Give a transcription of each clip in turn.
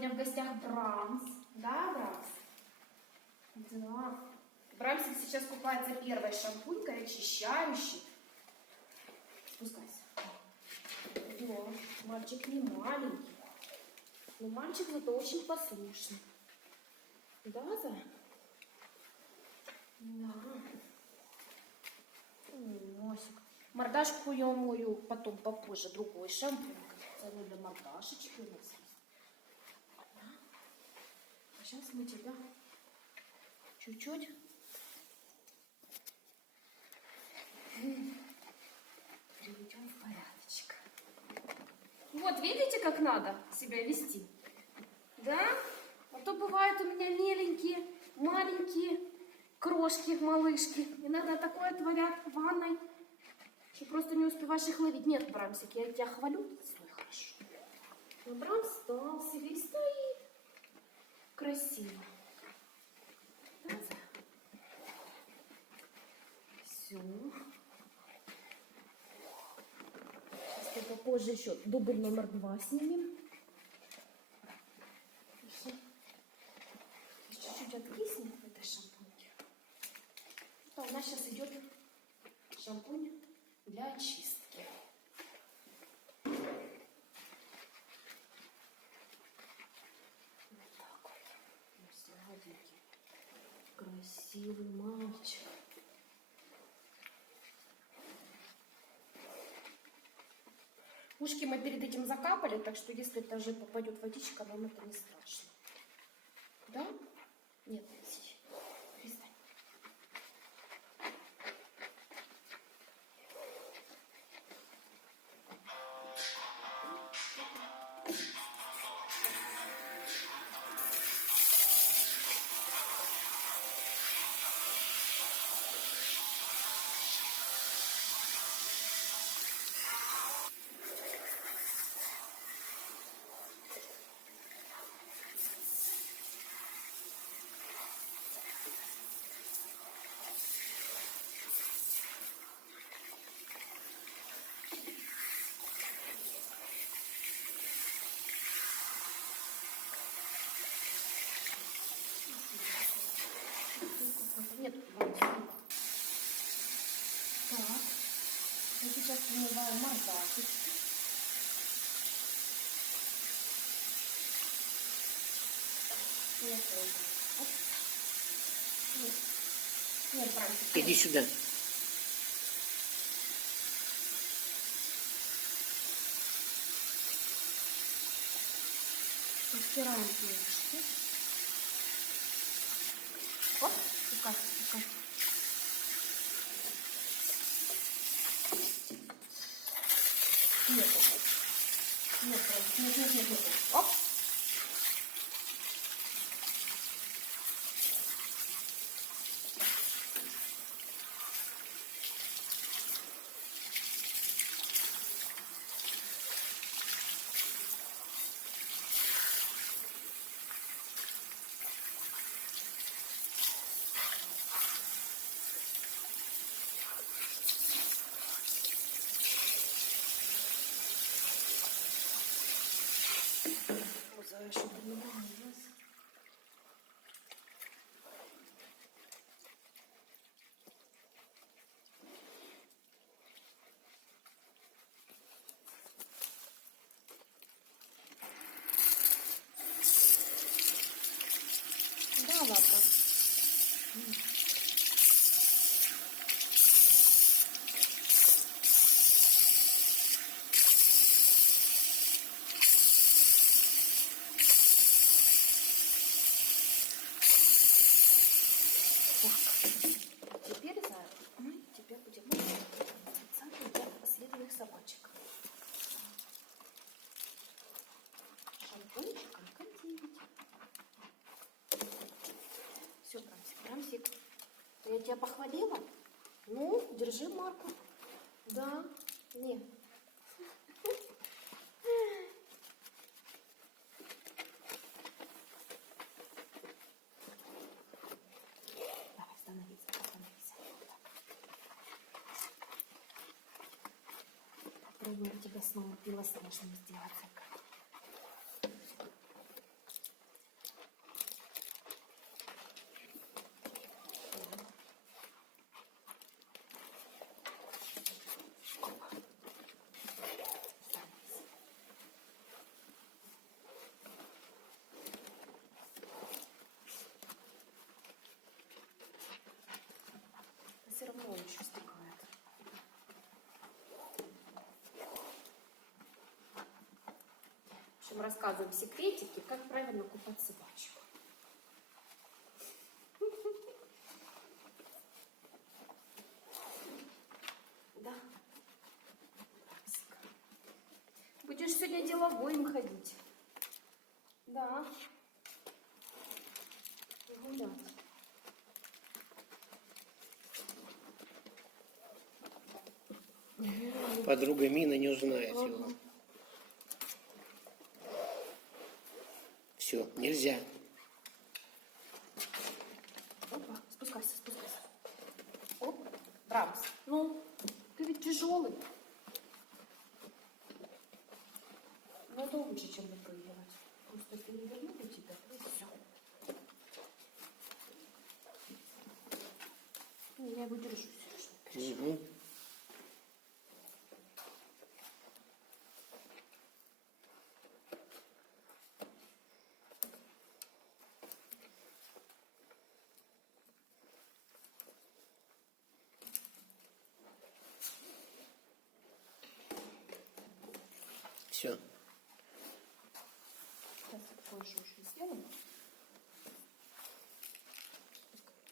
сегодня в гостях Брамс. Да, Брамс? Да. Брамсик сейчас купается первой шампунькой, очищающей. Спускайся. Да, мальчик не маленький. Но мальчик зато очень послушный. Да, Зая? Да. Носик. Мордашку я умою потом попозже другой шампунькой. Это для мордашечки у нас есть. Да. А сейчас мы тебя чуть-чуть приведем в порядочек. Вот, видите, как надо себя вести? Да? А то бывают у меня меленькие, маленькие крошки, малышки. Иногда такое творят в ванной, что просто не успеваешь их ловить. Нет, Брамсик, я тебя хвалю, стой хорошо. Но Брамс встал себе и стоит красиво. Да, все. Сейчас попозже еще дубль номер 2 снимем. Чуть-чуть откиснет в этой шампуньке. Это у нас сейчас идет шампунь для очистки. Вот так вот. Сладенький, красивый мальчик. Ушки мы перед этим закапали, так что если даже попадет водичка, нам это не страшно. Да? Нет, сиди. Перестань. Нет, так, мы сейчас вымываем мордашечку. Нет, нет, нет, Брамсик. Иди сюда. Постираем перышки. Оп, пускай, пускай. Нет, нет, нет, нет, нет, нет. Оп. Чтобы не болелось. Да, ладно. Теперь, Зая, мы тебя будем специально для последних собачек. Шампунчиком континить. Все, Брамсик, Брамсик. Я тебя похвалила? Ну, держи марку. Да, нет. Давай, становись, становись. Попробуем тебя снова белоснежным сделать. общем, рассказываем секретики, как правильно купать собачку. Да. Будешь сегодня деловым ходить. Да. Гулять. Подруга Мина не узнает его. Все, нельзя. Опа, спускайся, спускайся. Оп, Брамс. Ну, ты ведь тяжелый. Но это лучше, чем выпрыгивать. Просто перевернули тебя, и все. Я его держу, Сережа. Угу. Все. Сейчас кое-что еще сделаем.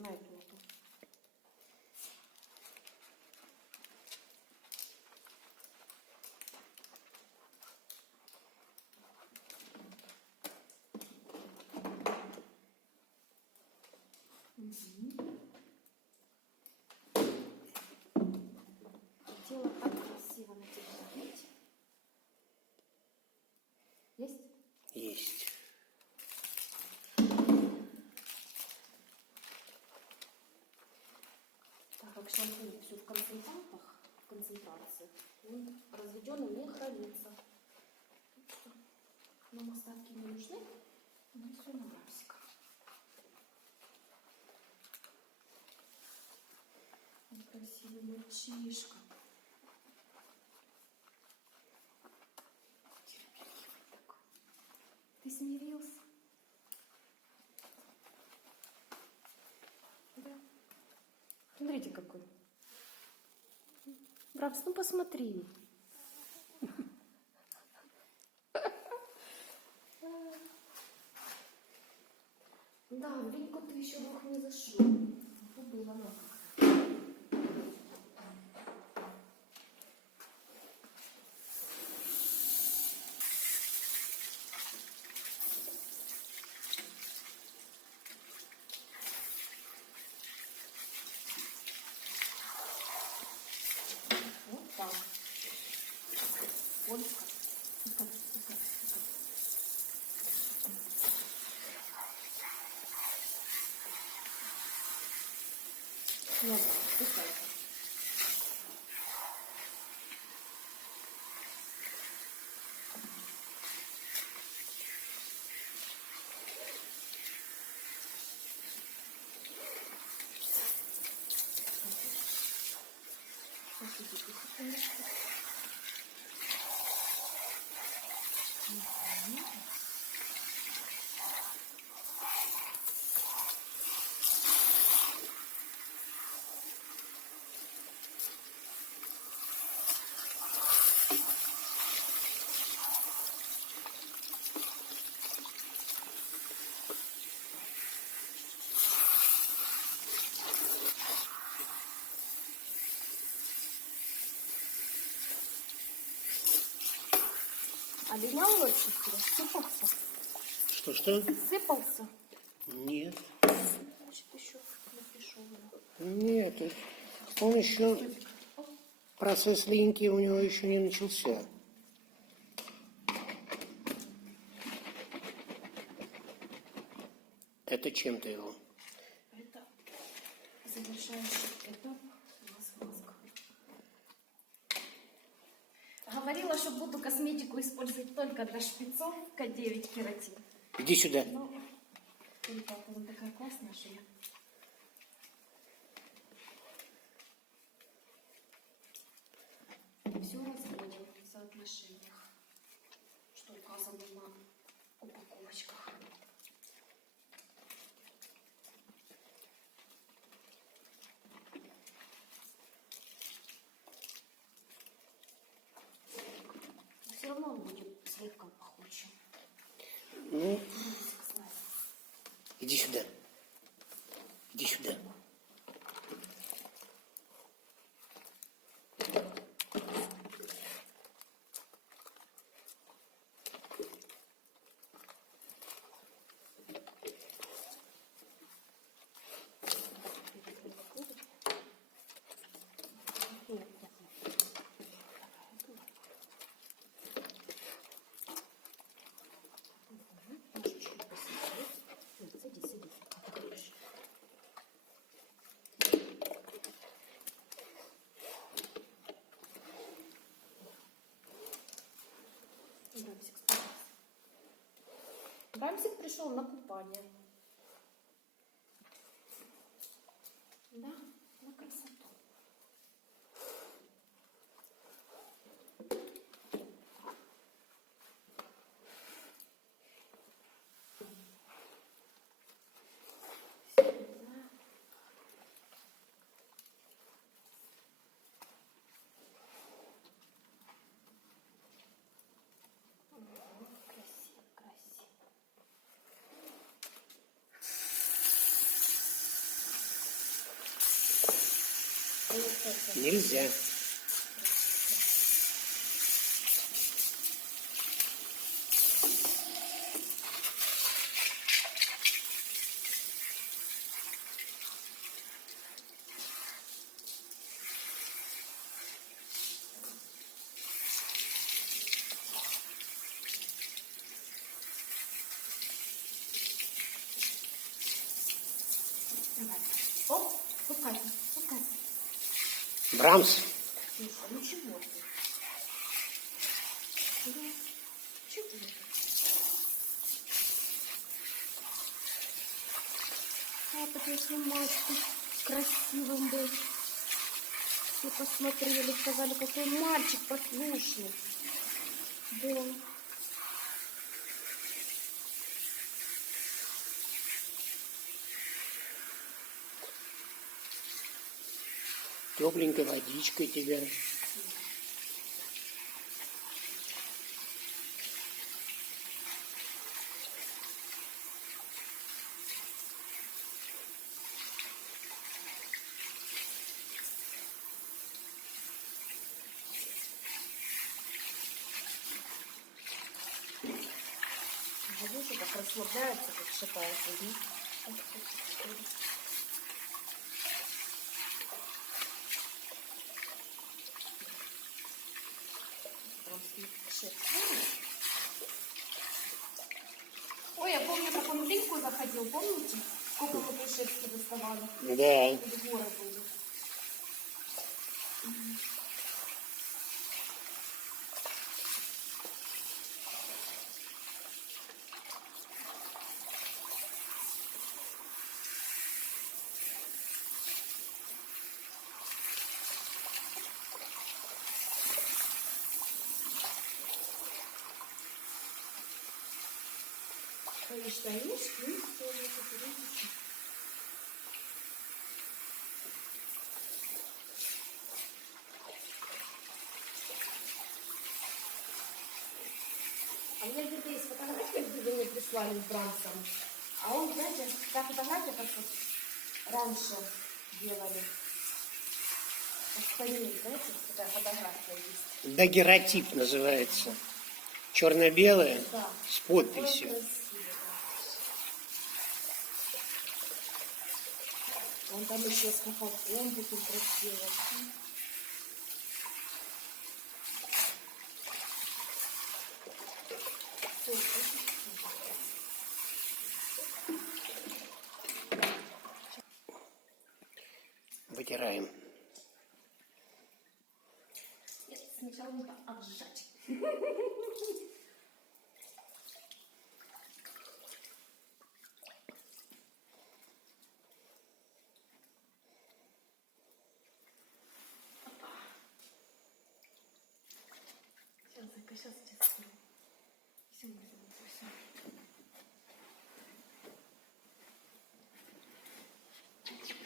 На эту ноту. Тело так красиво на тебя смотреть. Есть? Есть. Так как шампунь все в концентратах, в концентрации, он разведенным не хранится. Так что нам остатки не нужны, но все на Брамсика. Он красивый мальчишка. Терпеливый такой. Ты смирился? Да. Смотрите, какой. Брамс, ну посмотри. Да, в Виньку ты еще двух не зашел. Было много. Вот так. Ольга. Ну да, пускай. А линял чистил? Сыпался? Что? Сыпался? Нет. Значит, еще напишу. Нет. Он еще... Процесс линьки у него еще не начался. Это чем ты его? Это завершающий этап маска. Говорила, что буду косметику использовать только для шпицов К9 кератин. Иди сюда. Ну, ребята, она такая классная, что я... Все разводим в соотношениях, что указано на упаковочках. Все равно он будет слегка пахучим. Ну, иди сюда. Иди сюда. Бамсик спрятался. Бамсик пришел на купание. Да, на красоту. Красиво, красиво. Нельзя. Давай. Оп, пускайся, пускайся. Брамс. Слушай, ну чего ты? Да, чего ты? Папа, конечно, мальчик красивым был. Все посмотрели, сказали, какой мальчик послушный. Да. Тепленькой водичкой тебя. Видишь, как расслабляется, как шатается. Ой, я помню, как он в линьку заходил, помните? Сколько мы пушечки доставали? Да. Тут горы были. Стоишь, стоишь, и тоже попередишь. А у меня где-то есть фотография, где вы мне прислали с Брамсом. А он, знаете, та фотография, как вот раньше делали. Остальные, знаете, такая фотография есть. Дагеротип называется. Черно-белая Да. с подписью. Ой, красиво, да. Он там еще с хохолком таким красивым. Вытираем. Нет, сначала надо отжать. Сейчас, Зайка, сейчас. Все, все.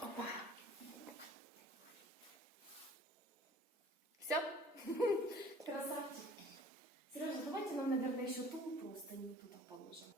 Опа. Все? Красавчик. Сережа, давайте нам, наверное, еще тул просто не туда положим.